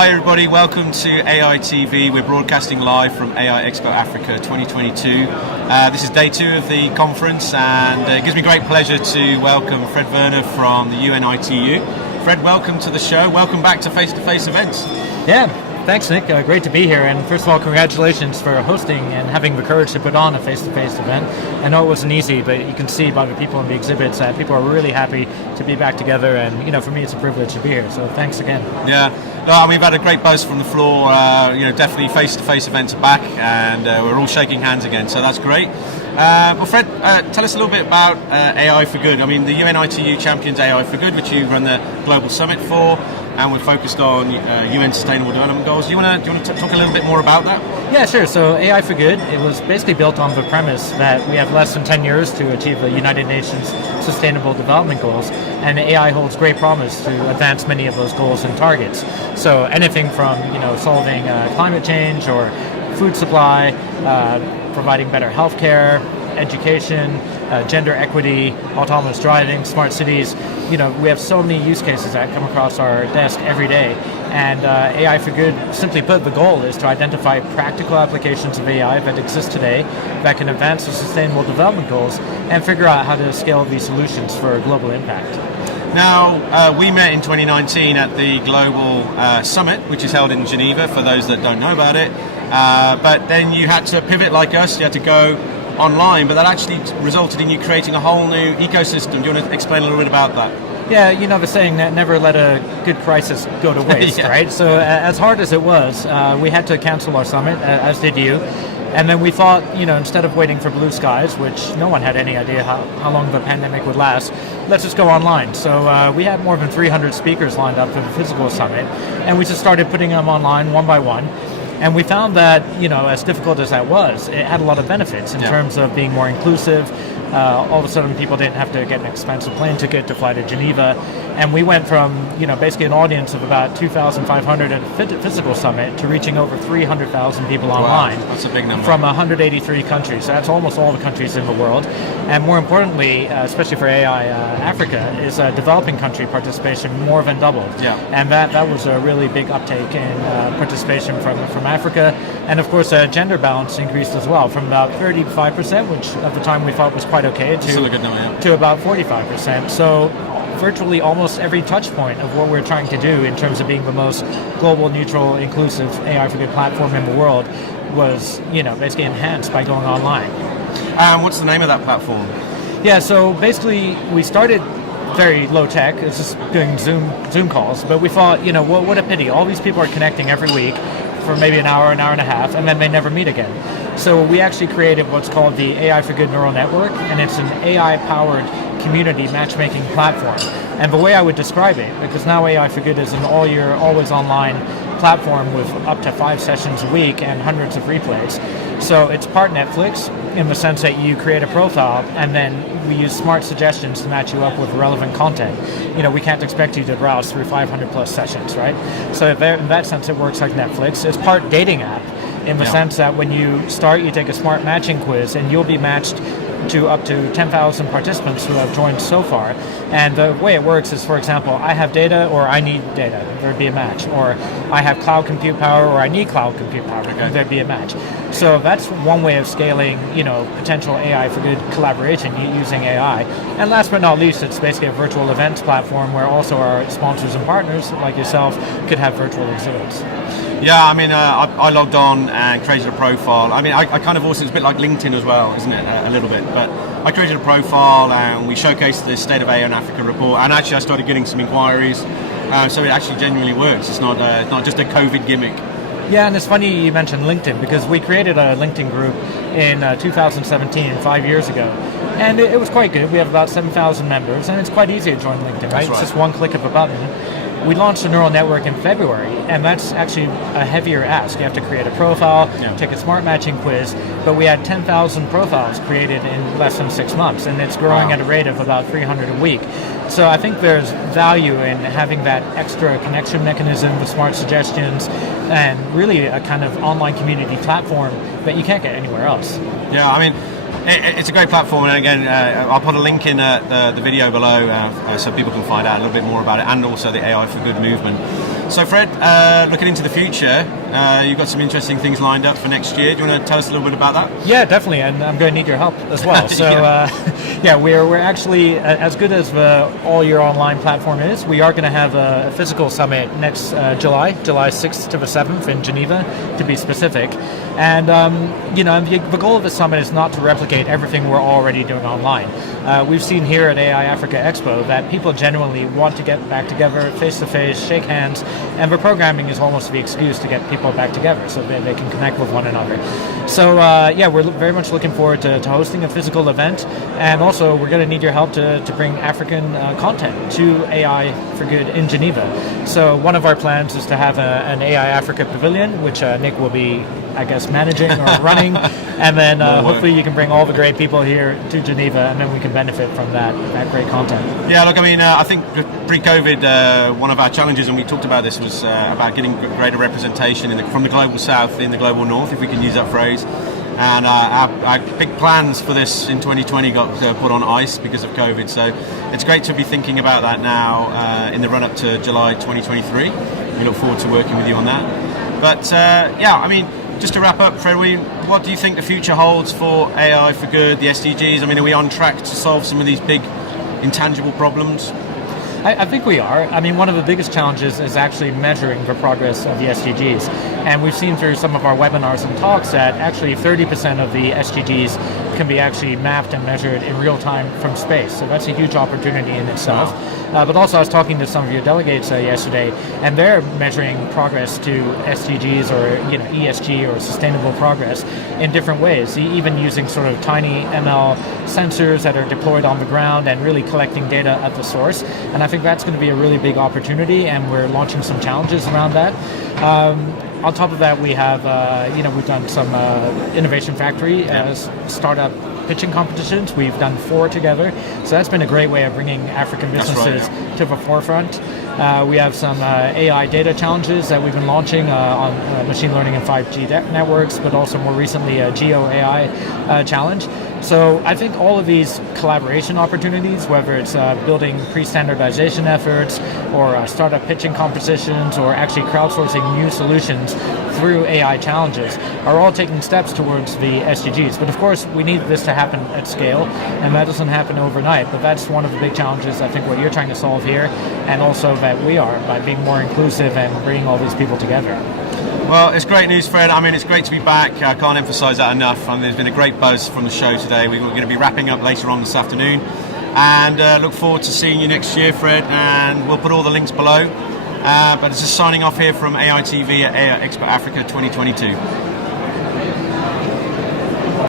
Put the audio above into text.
Hi everybody, welcome to AI TV. We're broadcasting live from AI Expo Africa 2022. This is day 2 of the conference, and it gives me great pleasure to welcome Fred Werner from the UN ITU. Fred, welcome to the show. Welcome back to face-to-face events. Yeah, thanks Nick. Great to be here, and first of all, congratulations for hosting and having the courage to put on a face-to-face event. I know it wasn't easy, but you can see by the people in the exhibits that people are really happy to be back together, and for me it's a privilege to be here, so thanks again. Yeah, we've had a great buzz from the floor. Definitely face-to-face events are back, and we're all shaking hands again, so that's great. Well, Fred, tell us a little bit about AI for Good. I mean, the UN ITU champions AI for Good, which you run the global summit for, and we're focused on UN Sustainable Development Goals. Do you want to talk a little bit more about that? Yeah, sure. So AI for Good, it was basically built on the premise that we have less than 10 years to achieve the United Nations Sustainable Development Goals, and AI holds great promise to advance many of those goals and targets. So anything from solving climate change or food supply, providing better healthcare, education, gender equity, autonomous driving, smart cities. We have so many use cases that come across our desk every day. And AI for Good, simply put, the goal is to identify practical applications of AI that exist today that can advance the Sustainable Development Goals and figure out how to scale these solutions for global impact. Now, we met in 2019 at the Global Summit, which is held in Geneva, for those that don't know about it. But then you had to pivot like us, you had to go online, but that actually resulted in you creating a whole new ecosystem. Do you want to explain a little bit about that? Yeah, the saying that never let a good crisis go to waste, Yeah. right? So as hard as it was, we had to cancel our summit, as did you. And then we thought, instead of waiting for blue skies, which no one had any idea how long the pandemic would last, let's just go online. So we had more than 300 speakers lined up for the physical summit, and we just started putting them online one by one. And we found that, as difficult as that was, it had a lot of benefits in terms of being more inclusive. All of a sudden, people didn't have to get an expensive plane ticket to fly to Geneva. And we went from, basically an audience of about 2,500 at a physical summit to reaching over 300,000 people online. Wow, that's a big number. From 183 countries. So that's almost all the countries in the world. And more importantly, especially for AI Africa, is developing country participation more than doubled. Yeah. And that was a really big uptake in participation from Africa. And of course, gender balance increased as well, from about 35%, which at the time we thought was quite okay, to about 45%. So virtually almost every touch point of what we're trying to do in terms of being the most global, neutral, inclusive AI for Good platform in the world was, basically enhanced by going online. What's the name of that platform? Yeah, so basically we started very low tech. It's just doing Zoom calls, but we thought, what a pity. All these people are connecting every week for maybe an hour and a half, and then they never meet again. So we actually created what's called the AI for Good neural network, and it's an AI-powered community matchmaking platform. And the way I would describe it, because now AI for Good is an all-year, always-online platform with up to 5 sessions a week and hundreds of replays. So it's part Netflix in the sense that you create a profile, and then we use smart suggestions to match you up with relevant content. We can't expect you to browse through 500 plus sessions, right? So in that sense, it works like Netflix. It's part dating app in the sense that when you start, you take a smart matching quiz, and you'll be matched to up to 10,000 participants who have joined so far. And the way it works is, for example, I have data or I need data, there'd be a match. Or I have cloud compute power or I need cloud compute power, there'd be a match. So that's one way of scaling, potential AI for Good collaboration using AI. And last but not least, it's basically a virtual events platform where also our sponsors and partners, like yourself, could have virtual exhibits. Yeah, I mean, I logged on and created a profile. I mean, I kind of also, it's a bit like LinkedIn as well, isn't it? A little bit. But I created a profile and we showcased the State of AI in Africa report. And actually, I started getting some inquiries. So it actually genuinely works. It's not just a COVID gimmick. Yeah, and it's funny you mentioned LinkedIn, because we created a LinkedIn group in 2017, 5 years ago. And it was quite good. We have about 7,000 members, and it's quite easy to join LinkedIn, right? It's just one click of a button. We launched a neural network in February, and that's actually a heavier ask. You have to create a profile, take a smart matching quiz, but we had 10,000 profiles created in less than 6 months, and it's growing at a rate of about 300 a week. So I think there's value in having that extra connection mechanism with smart suggestions and really a kind of online community platform that you can't get anywhere else. Yeah, I mean, it's a great platform, and again, I'll put a link in the video below so people can find out a little bit more about it, and also the AI for Good movement. So Fred, looking into the future, you've got some interesting things lined up for next year. Do you want to tell us a little bit about that? Yeah, definitely, and I'm going to need your help as well. So, we're actually, as good as the all-year online platform is, we are going to have a physical summit next July 6th to the 7th in Geneva, to be specific. And, the goal of the summit is not to replicate everything we're already doing online. We've seen here at AI Africa Expo that people genuinely want to get back together, face-to-face, shake hands, and the programming is almost the excuse to get people back together so they can connect with one another. So, we're very much looking forward to hosting a physical event, and also we're going to need your help to bring African content to AI for Good in Geneva. So one of our plans is to have an AI Africa pavilion, which Nick will be, I guess, managing or running, and then hopefully you can bring all the great people here to Geneva, and then we can benefit from that great content. Yeah, look, I mean, I think pre-COVID, one of our challenges, and we talked about this, was about getting greater representation from the global south in the global north, if we can use that phrase. And our big plans for this in 2020 got put on ice because of COVID. So it's great to be thinking about that now in the run-up to July 2023. We look forward to working with you on that. But I mean, just to wrap up, Fred, what do you think the future holds for AI for Good, the SDGs? I mean, are we on track to solve some of these big intangible problems? I think we are. I mean, one of the biggest challenges is actually measuring the progress of the SDGs. And we've seen through some of our webinars and talks that actually 30% of the SDGs can be actually mapped and measured in real time from space. So that's a huge opportunity in itself. Wow. But also I was talking to some of your delegates yesterday, and they're measuring progress to SDGs or ESG or sustainable progress in different ways, even using sort of tiny ML sensors that are deployed on the ground and really collecting data at the source. And I think that's going to be a really big opportunity, and we're launching some challenges around that. On top of that, we have, we've done some Innovation Factory as startup pitching competitions. We've done 4 together. So that's been a great way of bringing African businesses to the forefront. We have some AI data challenges that we've been launching on machine learning and 5G networks, but also more recently a Geo AI challenge. So I think all of these collaboration opportunities, whether it's building pre-standardization efforts or startup pitching competitions or actually crowdsourcing new solutions through AI challenges, are all taking steps towards the SDGs. But of course, we need this to happen at scale, and that doesn't happen overnight. But that's one of the big challenges, I think, what you're trying to solve here, and also that we are, by being more inclusive and bringing all these people together. Well, it's great news, Fred. I mean, it's great to be back. I can't emphasize that enough. I mean, there's been a great buzz from the show today. We're going to be wrapping up later on this afternoon, and look forward to seeing you next year, Fred, and we'll put all the links below. But it's just signing off here from AI TV at AI Expo Africa 2022.